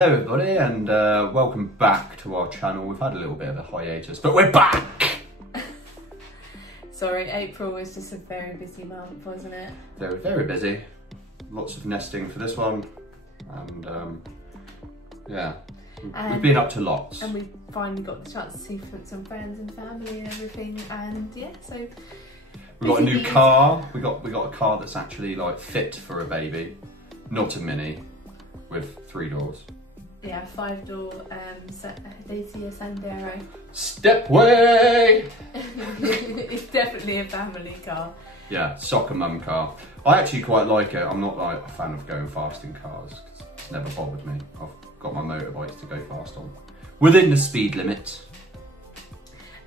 Hello everybody and welcome back to our channel. We've had a little bit of a hiatus, but we're back! Sorry, April was just a very busy month, wasn't it? Very, very busy. Lots of nesting for this one and yeah, we've been up to lots. And we finally got the chance to see some friends and family and everything, and yeah, so... We've got a new car. We got a car that's actually like fit for a baby, not a Mini, with 3 doors. Yeah, 5-door Dacia Sandero. Stepway! It's definitely a family car. Yeah, soccer mum car. I actually quite like it. I'm not like a fan of going fast in cars, 'cause it's never bothered me. I've got my motorbikes to go fast on. Within the speed limit.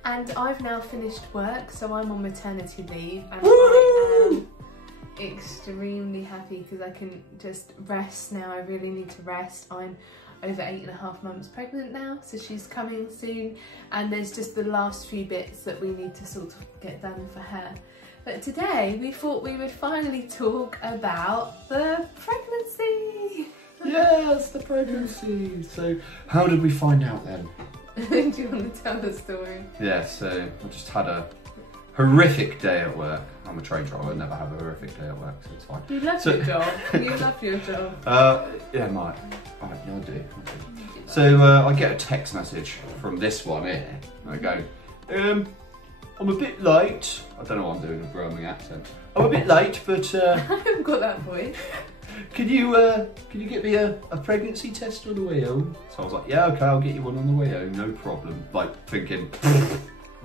And I've now finished work, so I'm on maternity leave. And Woo! I am extremely happy because I can just rest now. I really need to rest. I'm over 8.5 months pregnant now, so she's coming soon, and there's just the last few bits that we need to sort of get done for her. But today we thought we would finally talk about the pregnancy. Yes, the pregnancy. So how did we find out then? Do you want to tell the story? Yeah, so I just had a horrific day at work. I'm a train driver, I never have a horrific day at work, so it's fine. You love your job. You love your job. Yeah, mate. I do. So I get a text message from this one here. I go, I'm a bit late. I don't know why I'm doing a Birmingham accent. I'm a bit late, but I haven't got that voice. can you get me a pregnancy test on the way home? So I was like, yeah, okay, I'll get you one on the way home, no problem. Like thinking,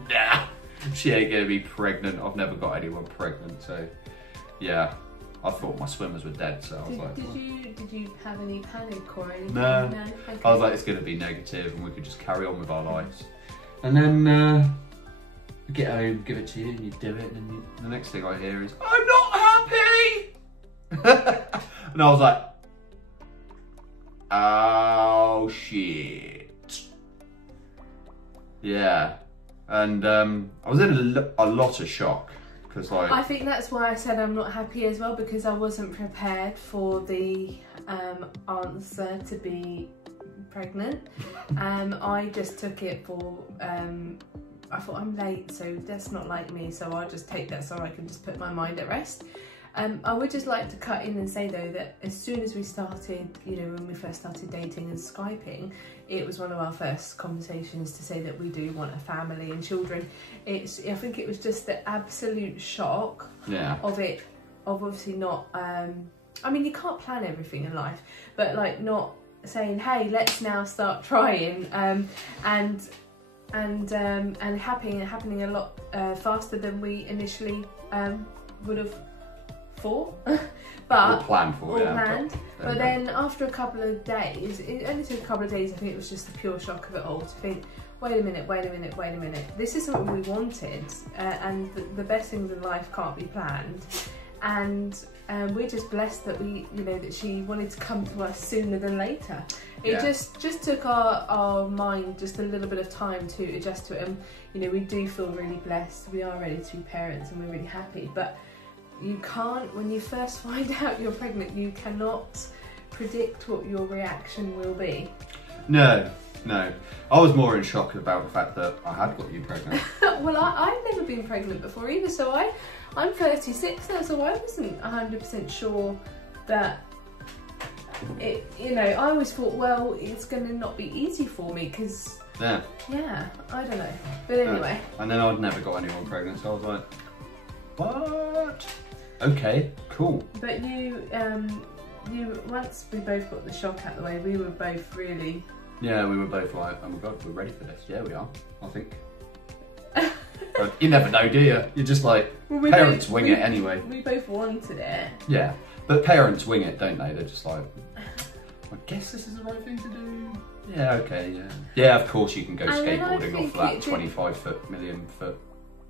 nah, she ain't gonna be pregnant. I've never got anyone pregnant, so yeah. I thought my swimmers were dead, so I was like... Did you have any panic or anything? No. Okay. I was like, it's going to be negative and we could just carry on with our lives. And then you get home, give it to you and you do it, and then the next thing I hear is, I'm not happy! And I was like, oh shit. Yeah. And I was in a lot of shock. Like, I think that's why I said I'm not happy as well, because I wasn't prepared for the answer to be pregnant. I just took it for, I thought I'm late, so that's not like me, so I'll just take that so I can just put my mind at rest. I would just like to cut in and say though that as soon as we started, you know, when we first started dating and Skyping, it was one of our first conversations to say that we do want a family and children. I think it was just the absolute shock of it, of obviously not, I mean, you can't plan everything in life, but like not saying, hey, let's now start trying, and happening a lot faster than we initially would have thought. But planned for, but then after a couple of days, it only took a couple of days, I think it was just the pure shock of it all to think, wait a minute, this is something we wanted, and the best things in life can't be planned, and we're just blessed that that she wanted to come to us sooner than later. It just took our mind just a little bit of time to adjust to it, and we do feel really blessed. We are ready to be parents and we're really happy, but you can't, when you first find out you're pregnant, you cannot predict what your reaction will be. No. I was more in shock about the fact that I had got you pregnant. Well, I've never been pregnant before either, so I'm 36 now, so I wasn't 100% sure that it, I always thought, well, it's going to not be easy for me, because, I don't know. But anyway. And then I'd never got anyone pregnant, so I was like, what? Okay, cool. But you once we both got the shock out of the way, we were both really... Yeah, we were both like, oh my god, we're ready for this. Yeah, we are, I think. But you never know, do you? You're just like, well, parents wing it anyway. We both wanted it. Yeah, but parents wing it, don't they? They're just like, I guess this is the right thing to do. Yeah, okay, yeah. Yeah, of course you can go skateboarding off that 25 million foot,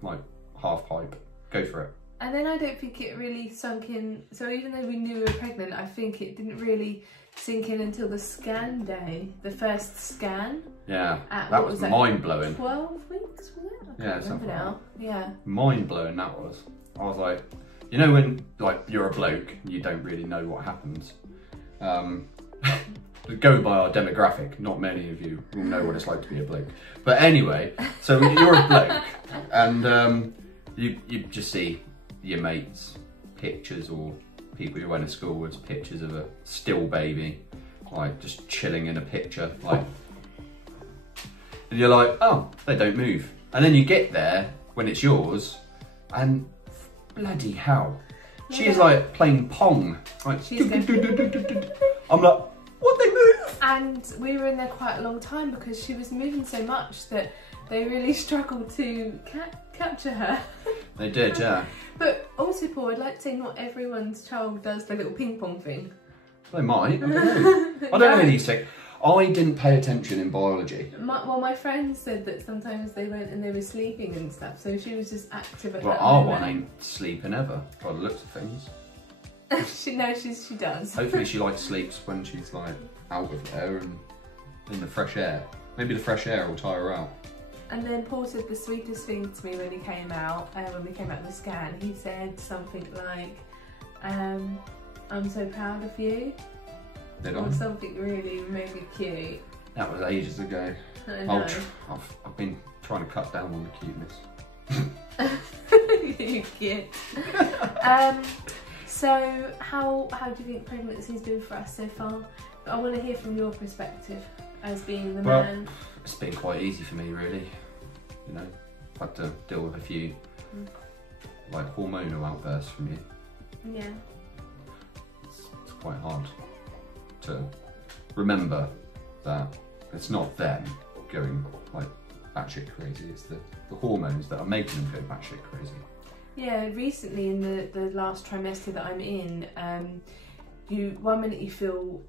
like, half pipe. Go for it. And then I don't think it really sunk in. So even though we knew we were pregnant, I think it didn't really sink in until the scan day, the first scan. Yeah, that was mind blowing. 12 weeks, was it? I can't remember now. Yeah. Mind blowing that was. I was like, when like you're a bloke, you don't really know what happens. Going by our demographic, not many of you will know what it's like to be a bloke. But anyway, so you're a bloke, and you just see your mates' pictures, or people you went to school with pictures of a still baby, like just chilling in a picture, like, and you're like, oh, they don't move. And then you get there when it's yours, and bloody hell, she is like playing Pong. Like, I'm like, what, they move? And we were in there quite a long time because she was moving so much that they really struggled to capture her. They did, yeah. But also, Paul, I'd like to say not everyone's child does the little ping pong thing. They might, I don't know. I don't know these things. I didn't pay attention in biology. My friends said that sometimes they went and they were sleeping and stuff, so she was just active at Well, that our moment. one ain't sleeping ever, by the looks of things. she does. Hopefully she like sleeps when she's like out of there and in the fresh air. Maybe the fresh air will tire her out. And then Paul said the sweetest thing to me when he came out, when we came out of the scan, he said something like, I'm so proud of you. Did Or I? something really maybe cute. That was ages ago. I know. I've been trying to cut down on the cuteness. You cute. So how do you think pregnancy's been for us so far? I want to hear from your perspective as being the man. It's been quite easy for me, really. You know, I've had to deal with a few like hormonal outbursts from you. Yeah. It's quite hard to remember that it's not them going like batshit crazy, it's the hormones that are making them go batshit crazy. Yeah, recently in the last trimester that I'm in, one minute you feel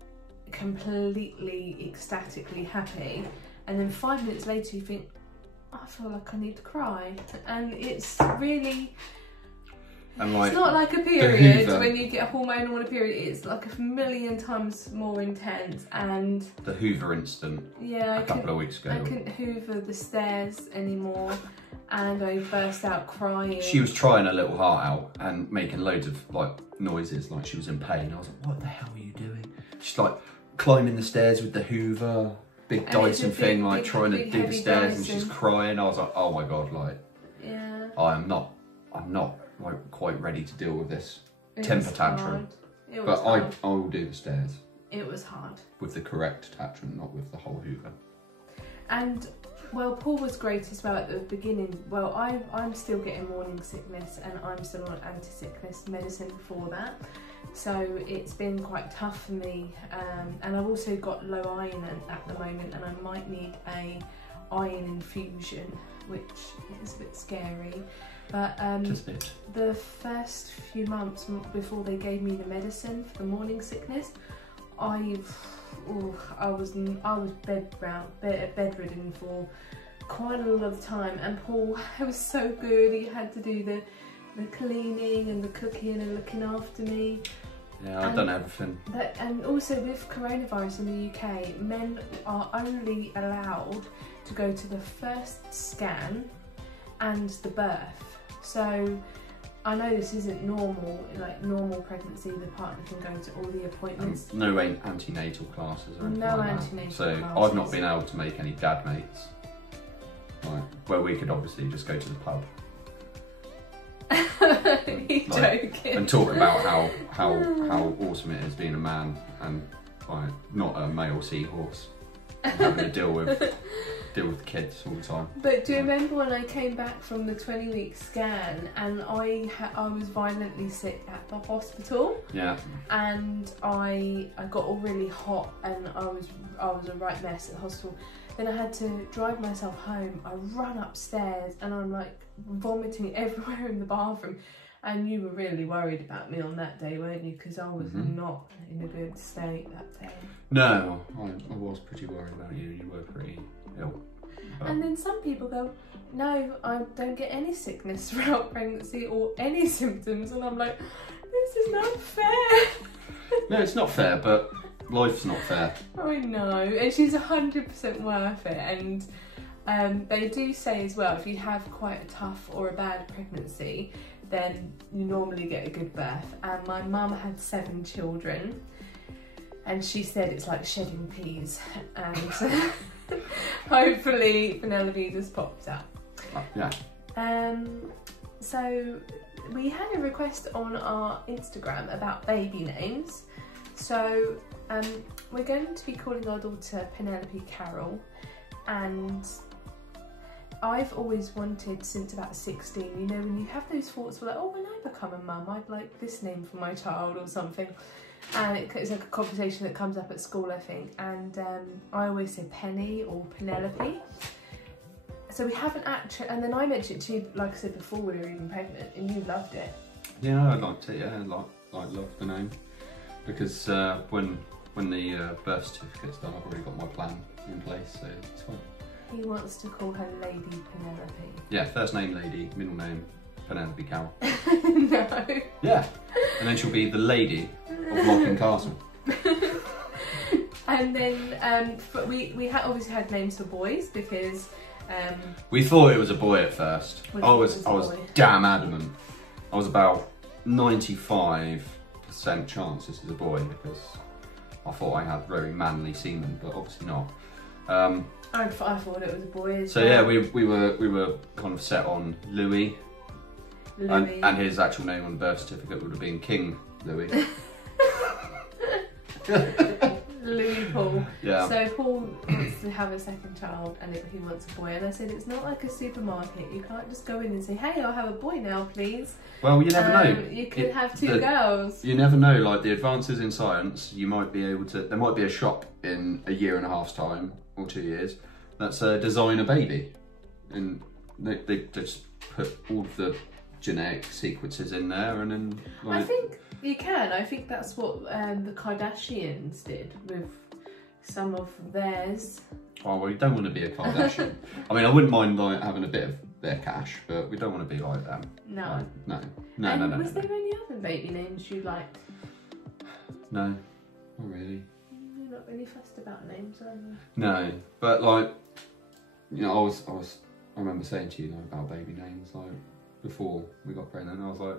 completely ecstatically happy, and then 5 minutes later you think, I feel like I need to cry. And it's really, And like, it's not like a period when you get a hormonal on a period, it's like a million times more intense. And the Hoover incident a couple of weeks ago. I couldn't hoover the stairs anymore, and I burst out crying. She was trying her little heart out and making loads of like noises like she was in pain. I was like, what the hell are you doing? She's like climbing the stairs with the Hoover, big Dyson thing, like trying to do the stairs, and she's crying. I was like, oh my God, like, yeah, I'm not like quite ready to deal with this temper tantrum. But I will do the stairs. It was hard. With the correct attachment, not with the whole Hoover. And well, Paul was great as well at the beginning. Well, I'm still getting morning sickness, and I'm still on anti-sickness medicine for that. So it's been quite tough for me. And I've also got low iron at the moment, and I might need a iron infusion, which is a bit scary. But the first few months before they gave me the medicine for the morning sickness, I was bedridden for quite a lot of time. And Paul was so good. He had to do the cleaning and the cooking and looking after me. Yeah, I've done everything. And also with coronavirus in the UK, men are only allowed to go to the first scan and the birth. So I know this isn't normal, like normal pregnancy, the partner can go to all the appointments. No antenatal classes or anything like antenatal that. So classes. I've not been able to make any dad mates. Like, where we could obviously just go to the pub. You're joking. And talk about how awesome it is being a man and like not a male seahorse. Having to deal with the kids all the time. But do you remember when I came back from the 20-week scan and I was violently sick at the hospital? Yeah. And I got all really hot, and I was a right mess at the hospital. Then I had to drive myself home. I run upstairs and I'm like vomiting everywhere in the bathroom. And you were really worried about me on that day, weren't you? Because I was not in a good state that day. No, I was pretty worried about you. You were pretty ill. But... And then some people go, no, I don't get any sickness throughout pregnancy or any symptoms. And I'm like, this is not fair. No, it's not fair, but life's not fair. I know, and she's 100% worth it. And they do say as well, if you have quite a tough or a bad pregnancy, then you normally get a good birth. And my mum had 7 children, and she said it's like shedding peas, and hopefully Penelope just pops up. Yeah. So we had a request on our Instagram about baby names. So we're going to be calling our daughter Penelope Carol, and I've always wanted since about 16, you know, when you have those thoughts like, oh, when I become a mum, I'd like this name for my child or something. And it's like a conversation that comes up at school, I think. And I always say Penny or Penelope. So we haven't actually, and then I mentioned it to you, like I said before, we were even pregnant, and you loved it. Yeah, I liked it. Yeah, I loved the name, because when the birth certificate's done, I've already got my plan in place, so it's fine. He wants to call her Lady Penelope. Yeah, first name Lady, middle name Penelope Carol. No. Yeah, and then she'll be the Lady of Locking Castle. And then we obviously had names for boys because we thought it was a boy at first. I was damn adamant. I was about 95% chance this is a boy, because I thought I had very manly semen, but obviously not. I thought it was a boy as so well. yeah, we were kind of set on Louis. And his actual name on the birth certificate would have been King Louis. Louis Paul. Yeah. So Paul wants to have a second child, and he wants a boy. And I said, it's not like a supermarket. You can't just go in and say, hey, I'll have a boy now, please. Well, you never know. You could have two girls. You never know. Like the advances in science, you might be able to. There might be a shop in a year and a half's time or 2 years that's design a baby, and they just put all of the genetic sequences in there, and then like, I think you can. I think that's what the Kardashians did with some of theirs. Oh well, you don't want to be a Kardashian. I mean, I wouldn't mind like having a bit of their cash, but we don't want to be like them. No. Like, no. Was there any other baby names you liked? No, not really. You're not really fussed about names, are you? No, but like, you know, I remember saying to you like, about baby names like before we got pregnant. I was like,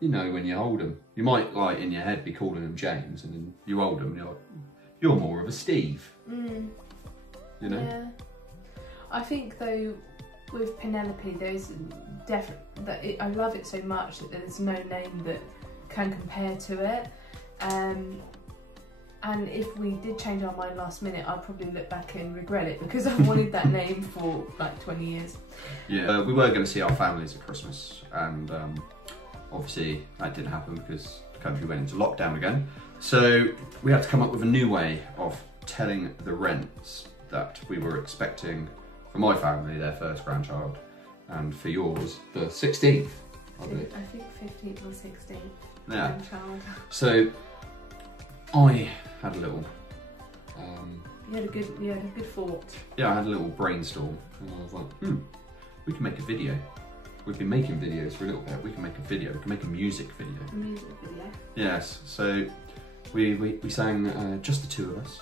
you know, when you hold them, you might like in your head be calling them James, and then you hold them, and you're like, you're more of a Steve. You know. Yeah. I think though, with Penelope, there's definitely I love it so much that there's no name that can compare to it. And if we did change our mind last minute, I'd probably look back and regret it, because I wanted that name for like 20 years. Yeah, we were going to see our families at Christmas, and obviously that didn't happen because the country went into lockdown again. So we had to come up with a new way of telling the Rents that we were expecting for my family their first grandchild, and for yours the 16th, I believe. I think 15th or 16th Yeah. grandchild. So I had a little. You had a good thought. Yeah, I had a little brainstorm, and I was like, we can make a video. We've been making videos for a little bit. We can make a video. We can make a music video. A music video. Yes. So we sang just the two of us.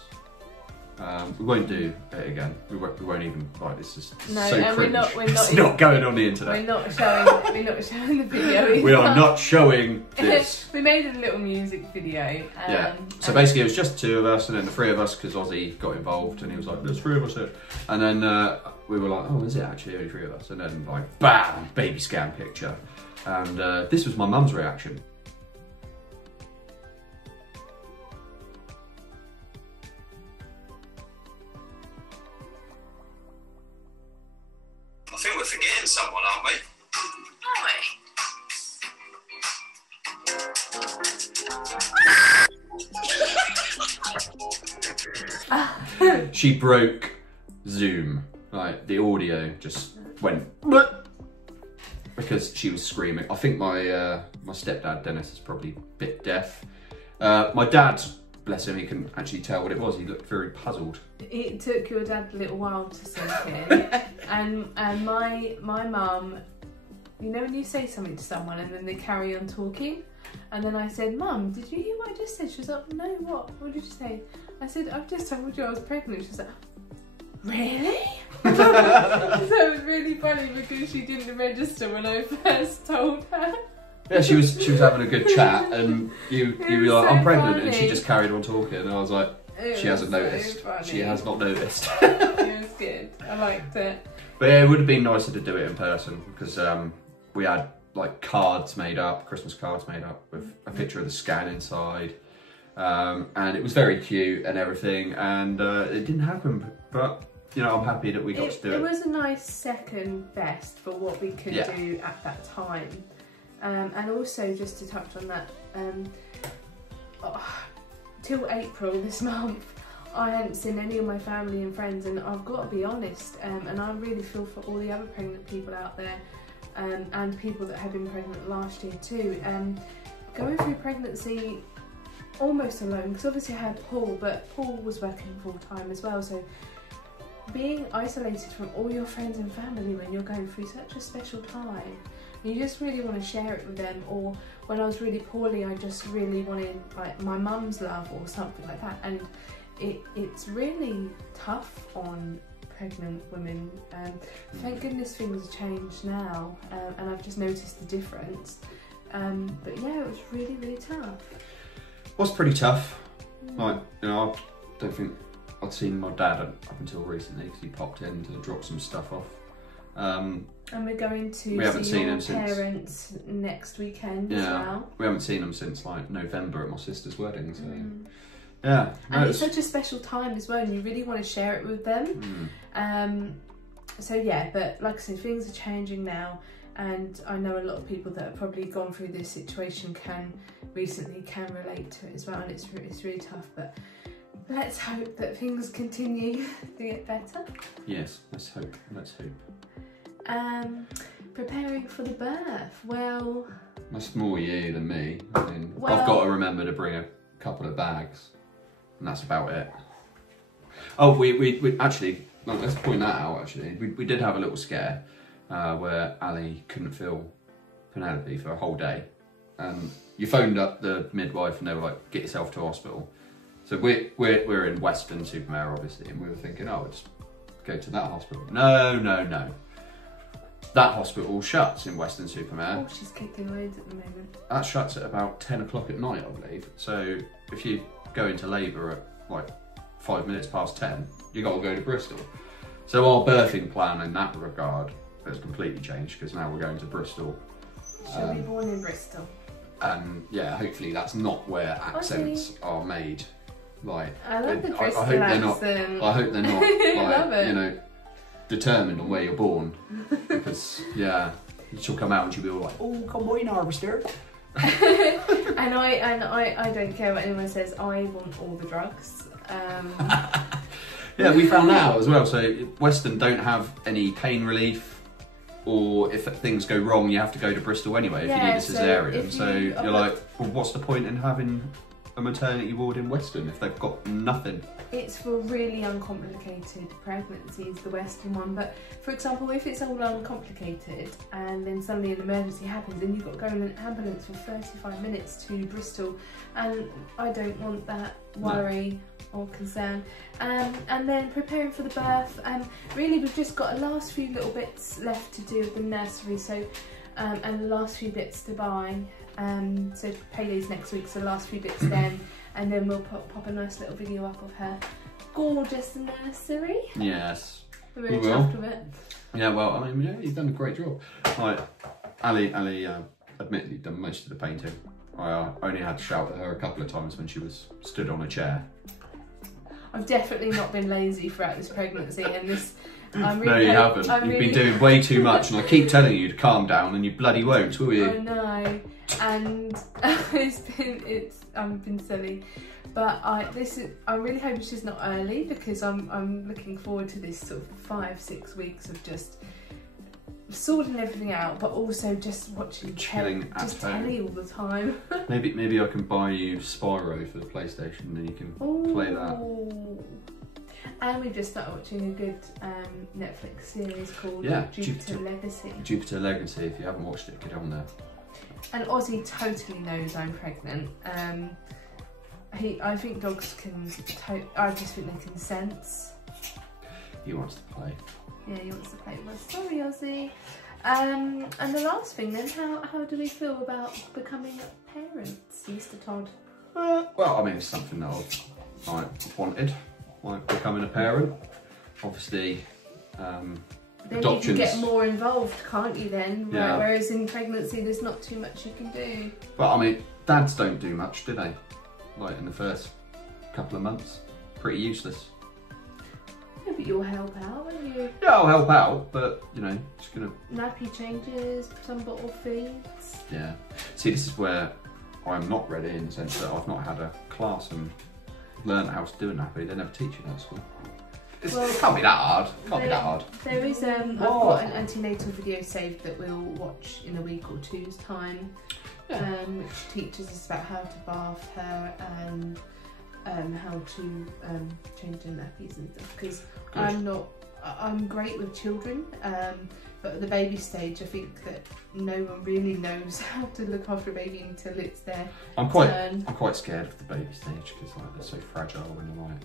We won't do it again. We won't even like this. Is No, so and cringe. We're not going on the internet. We're not showing the video either. We are not showing this. We made a little music video. Yeah. So basically, it was just the two of us, and then the three of us, because Ozzy got involved, and he was like, "There's three of us here." And then we were like, "Oh, is it actually only three of us?" And then like, bam, baby scan picture, and this was my mum's reaction. I think we're forgetting someone, aren't we? She broke Zoom. Like the audio just went because she was screaming. I think my my stepdad Dennis is probably a bit deaf. My dad, bless him, he couldn't actually tell what it was. He looked very puzzled. It took your dad a little while to sink in, and my mum, you know when you say something to someone and then they carry on talking, and then I said, "Mum, did you hear what I just said?" She was like, "No, what? What did you say?" I said, "I've just told you I was pregnant." She was like, "Really?" So it was really funny because she didn't register when I first told her. Yeah, she was having a good chat, and you were like, so I'm pregnant, and funny. she just carried on talking, and I was like, It she hasn't was so noticed. funny. She has not noticed. It was good. I liked it. But yeah, it would have been nicer to do it in person because we had like cards made up, Christmas cards made up with a picture of the scan inside, and it was very cute and everything. And it didn't happen, but you know, I'm happy that we got to do it. It was a nice second best for what we could Yeah. do at that time. And also, just to touch on that, till April this month, I hadn't seen any of my family and friends, and I've got to be honest, and I really feel for all the other pregnant people out there, and people that had been pregnant last year too. Going through pregnancy almost alone, because obviously I had Paul, but Paul was working full time as well, so being isolated from all your friends and family when you're going through such a special time, you just really want to share it with them. Or when I was really poorly, I just really wanted like my mum's love or something like that, and it's really tough on pregnant women. Thank goodness things have changed now, and I've just noticed the difference. But yeah, it was really, really tough. Was pretty tough. Like, you know, I don't think I'd seen my dad up until recently because he popped in to drop some stuff off. And we're going to We haven't see seen your him since. parents next weekend as Yeah, well. we haven't seen him since like November at my sister's wedding. So yeah, no, And it's such a special time as well, and you really want to share it with them. So yeah, but like I said, things are changing now, and I know a lot of people that have probably gone through this situation can relate to it as well, and it's really tough. But let's hope that things continue to get better. yes, let's hope. Let's hope. Preparing for the birth. Well, That's more you than me. I mean, Well- I've got to remember to bring a couple of bags, and that's about it. Oh, we actually, no, let's point that out. Actually, we did have a little scare where Ali couldn't feel Penelope for a whole day. You phoned up the midwife, and they were like, "Get yourself to hospital." So we're in Weston-super-Mare, obviously, and we were thinking, "Oh, just go to that hospital." No. That hospital shuts in Weston-super-Mare. oh, she's kicking loads at the moment. That shuts at about 10 o'clock at night, I believe. So if you go into labour at like 5 minutes past 10, you got to go to Bristol. So our birthing plan in that regard has completely changed because now we're going to Bristol. She'll be born in Bristol. And yeah, hopefully that's not where accents are made. Like, I love the I Bristol hope they're not. accent. I hope they're not Love like, it. you know, determined on where you're born. Because yeah, she'll come out and she'll be all like, "Oh, come on, Harvester." and I don't care what anyone says. I want all the drugs. Yeah, we found that out as well. So Western don't have any pain relief, or if things go wrong, you have to go to Bristol anyway if you need a so cesarean. if So you- you're like, well, what's the point in having a maternity ward in Western if they've got nothing? It's for really uncomplicated pregnancies, the Western one. But for example, if it's all uncomplicated and then suddenly an emergency happens, then you've got to go in an ambulance for 35 minutes to Bristol, and I don't want that worry or concern. And then preparing for the birth, really we've just got a last few little bits left to do with the nursery, so and the last few bits to buy. So payday's next week, so the last few bits then, and then we'll pop a nice little video up of her gorgeous nursery. Yes. We're really We will. chuffed with it. Yeah, well, I mean, yeah, you've done a great job. Like, Ali admittedly done most of the painting. I only had to shout at her a couple of times when she was stood on a chair. I've definitely not been lazy throughout this pregnancy, and this. I'm No, really you haven't. You've been doing way too much, and I keep telling you to calm down, and you bloody won't, will I you? know, and I've been silly, but I really hope she's not early, because I'm looking forward to this sort of 5-6 weeks of just sorting everything out, but also just watching Chilling at just home. telly all the time. Maybe I can buy you Spyro for the PlayStation, and then you can play that. Ooh. And we've just started watching a good Netflix series called Yeah, Jupiter Legacy. Jupiter Legacy. If you haven't watched it, get on there. And Ozzy totally knows I'm pregnant. I think dogs can. I just think they can sense. He wants to play. Yeah, he wants to play with us. Sorry, Ozzy. And the last thing then, how do we feel about becoming parents, Mr. Todd? Well, I mean, it's something that I've wanted, like becoming a parent. Obviously, Then adoptions. you can get more involved, can't you then? Yeah. Right, whereas in pregnancy, there's not too much you can do. But I mean, dads don't do much, do they? Like in the first couple of months, pretty useless. Yeah, but you'll help out, won't you? Yeah, I'll help out, but you know, just gonna. Nappy changes, some bottle feeds. Yeah. See, this is where I'm not ready in the sense that I've not had a class and learned how to do a nappy. They never teach you that at school. It can't be that hard. Can't be that hard. There is, I've got an antenatal video saved that we'll watch in a week or two's time, which teaches us about how to bath her and how to change her nappies and stuff. Because I'm great with children, but at the baby stage, I think that no one really knows how to look after a baby until it's their turn. I'm quite scared of the baby stage because like they're so fragile when you're like.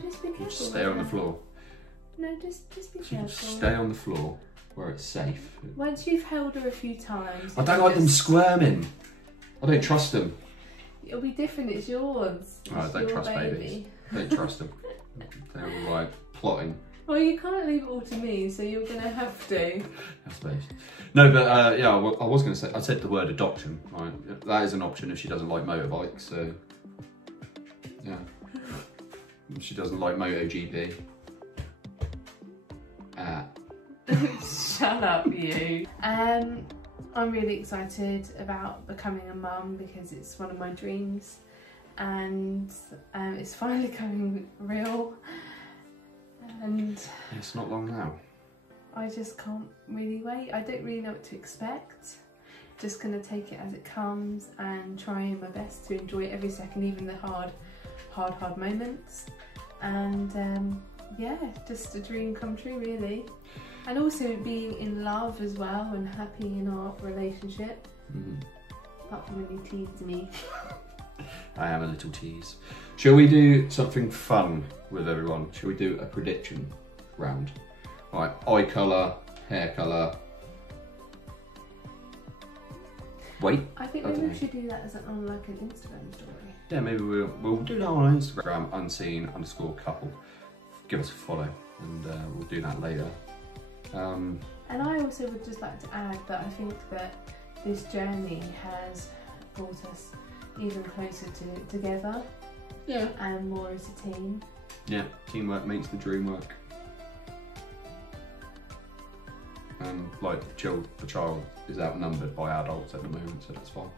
Just be careful. Just stay on the floor. No, just be careful. Just stay on the floor where it's safe. Once you've held her a few times. I don't like them squirming. I don't trust them. It'll be different, it's yours. I don't trust babies. Don't trust them. They're all like plotting. Well, you can't leave it all to me, so you're going to have to. I suppose. No, but yeah, I was going to say, I said the word adoption. Right? That is an option if she doesn't like motorbikes, so yeah. If she doesn't like MotoGP. Shut up, you. I'm really excited about becoming a mum because it's one of my dreams and it's finally coming real. And it's not long now. I just can't really wait. I don't really know what to expect. Just gonna take it as it comes and try my best to enjoy every second, even the hard moments. And yeah, just a dream come true really. And also being in love as well and happy in our relationship. Apart from when you tease me. I am a little tease. Shall we do something fun with everyone? Shall we do a prediction round? Right, eye colour, hair colour. Wait. I think maybe we should do that as on like an Instagram story. Yeah, maybe we'll do that on Instagram, unseen_couple. Give us a follow and we'll do that later. And I also would just like to add that I think that this journey has brought us even closer together. Yeah. And more as a team. Yeah, teamwork makes the dream work. And like the child is outnumbered by adults at the moment, so that's fine.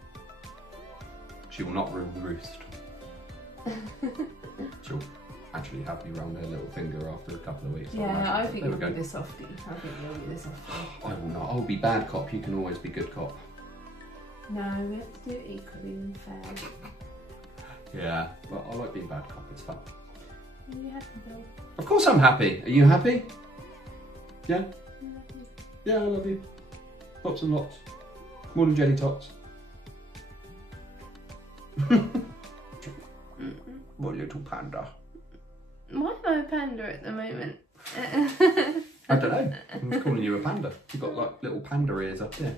She will not rule the roost. She'll actually have me round her little finger after a couple of weeks. Yeah, I think you'll be the softie. I think you'll be the softie. I will not. I'll be bad cop. You can always be good cop. No, we have to do it equally and fair. Yeah, but I like being bad cop. It's fun. Are you happy, Bill? Of course I'm happy. Are you happy? Yeah? Yeah, I love you. Lots and lots. More than jelly tots. What little panda. Why am I a panda at the moment? I don't know. I'm just calling you a panda. You've got like little panda ears up here.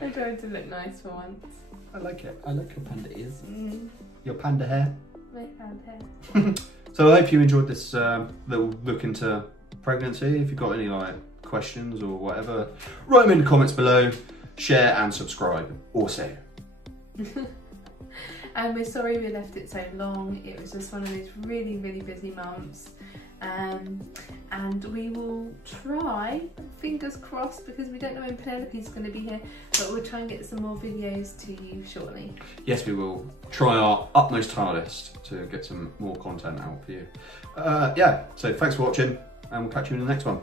I tried to look nice for once. I like it. I like your panda ears. Your panda hair. My panda hair. So I hope you enjoyed this little look into pregnancy. If you've got any like questions or whatever, write them in the comments below. Share and subscribe also. And we're sorry we left it so long. It was just one of those really, really busy months. And we will try, fingers crossed, because we don't know when Penelope's going to be here, but we'll try and get some more videos to you shortly. Yes, we will try our utmost hardest to get some more content out for you. Yeah, so thanks for watching and we'll catch you in the next one.